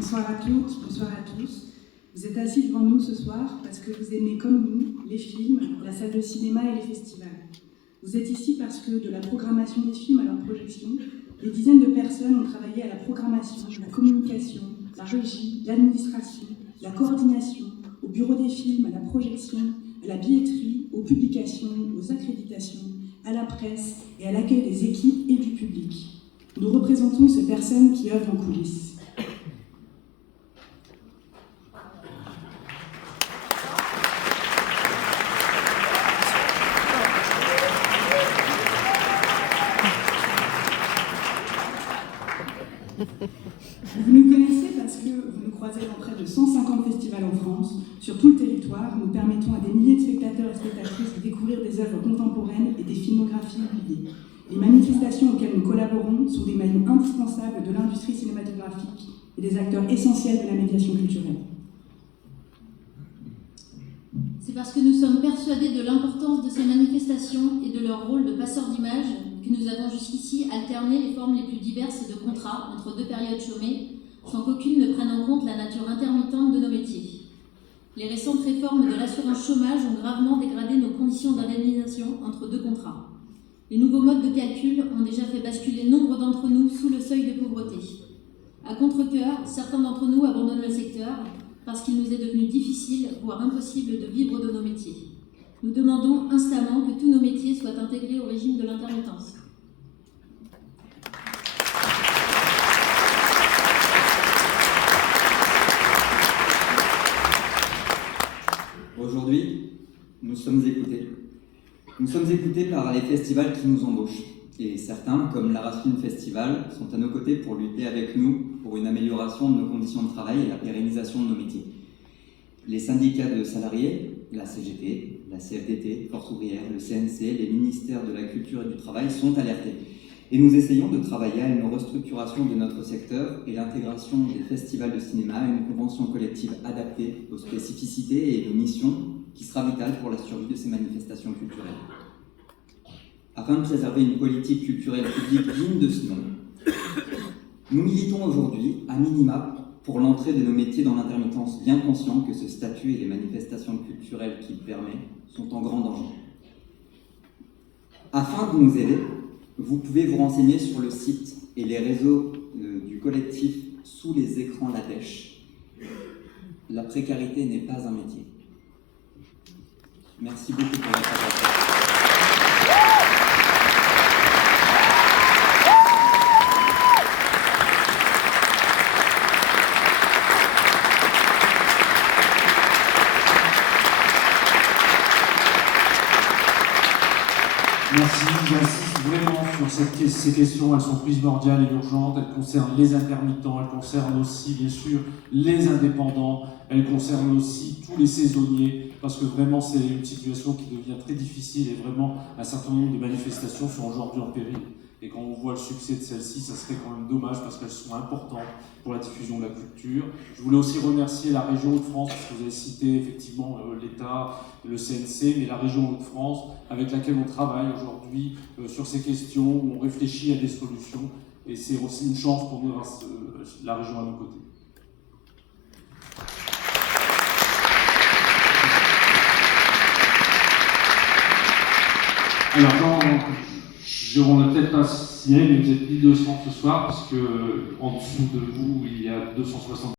Bonsoir à toutes, bonsoir à tous. Vous êtes assis devant nous ce soir parce que vous aimez comme nous les films, la salle de cinéma et les festivals. Vous êtes ici parce que de la programmation des films à leur projection, des dizaines de personnes ont travaillé à la programmation, la communication, la régie, l'administration, la coordination, au bureau des films, à la projection, à la billetterie, aux publications, aux accréditations, à la presse et à l'accueil des équipes et du public. Nous représentons ces personnes qui œuvrent en coulisses. Vous nous connaissez parce que vous nous croisez dans près de 150 festivals en France, sur tout le territoire. Nous permettons à des milliers de spectateurs et spectatrices de découvrir des œuvres contemporaines et des filmographies oubliées. Les manifestations auxquelles nous collaborons sont des maillons indispensables de l'industrie cinématographique et des acteurs essentiels de la médiation culturelle. C'est parce que nous sommes persuadés de l'importance de ces manifestations et de leur rôle de passeurs d'images que nous avons jusqu'ici alterné les formes les plus diverses de contrats entre deux périodes chômées, sans qu'aucune ne prenne en compte la nature intermittente de nos métiers. Les récentes réformes de l'assurance chômage ont gravement dégradé nos conditions d'indemnisation entre deux contrats. Les nouveaux modes de calcul ont déjà fait basculer nombre d'entre nous sous le seuil de pauvreté. À contre-cœur, certains d'entre nous abandonnent le secteur parce qu'il nous est devenu difficile, voire impossible, de vivre de nos métiers. Nous demandons instamment que tous nos métiers soient intégrés au régime de l'intermittence. Aujourd'hui, nous sommes écoutés. Nous sommes écoutés par les festivals qui nous embauchent. Et certains, comme l'Arras Film Festival, sont à nos côtés pour lutter avec nous pour une amélioration de nos conditions de travail et la pérennisation de nos métiers. Les syndicats de salariés, la CGT, la CFDT, Force ouvrière, le CNC, les ministères de la Culture et du Travail sont alertés. Et nous essayons de travailler à une restructuration de notre secteur et l'intégration des festivals de cinéma à une convention collective adaptée aux spécificités et aux missions qui sera vitale pour la survie de ces manifestations culturelles. Afin de préserver une politique culturelle publique digne de ce nom, nous militons aujourd'hui, à minima, pour l'entrée de nos métiers dans l'intermittence, bien conscients que ce statut et les manifestations culturelles qu'il permet sont en grand danger. Afin de nous aider, vous pouvez vous renseigner sur le site et les réseaux du collectif Sous les écrans La Dèche. La précarité n'est pas un métier. Merci beaucoup pour votre attention. Merci, j'insiste vraiment sur ces questions, elles sont primordiales et urgentes, elles concernent les intermittents, elles concernent aussi bien sûr les indépendants, elles concernent aussi tous les saisonniers, parce que vraiment c'est une situation qui devient très difficile et vraiment un certain nombre de manifestations sont aujourd'hui en péril. Et quand on voit le succès de celles-ci, ça serait quand même dommage parce qu'elles sont importantes pour la diffusion de la culture. Je voulais aussi remercier la région Hauts-de-France, parce que vous avez cité effectivement l'État, le CNC, mais la région Hauts-de-France, avec laquelle on travaille aujourd'hui sur ces questions, où on réfléchit à des solutions. Et c'est aussi une chance pour nous d'avoir la région à nos côtés. Alors, on n'a peut-être pas signé, mais vous êtes 1200 ce soir, parce que en dessous de vous, il y a 260.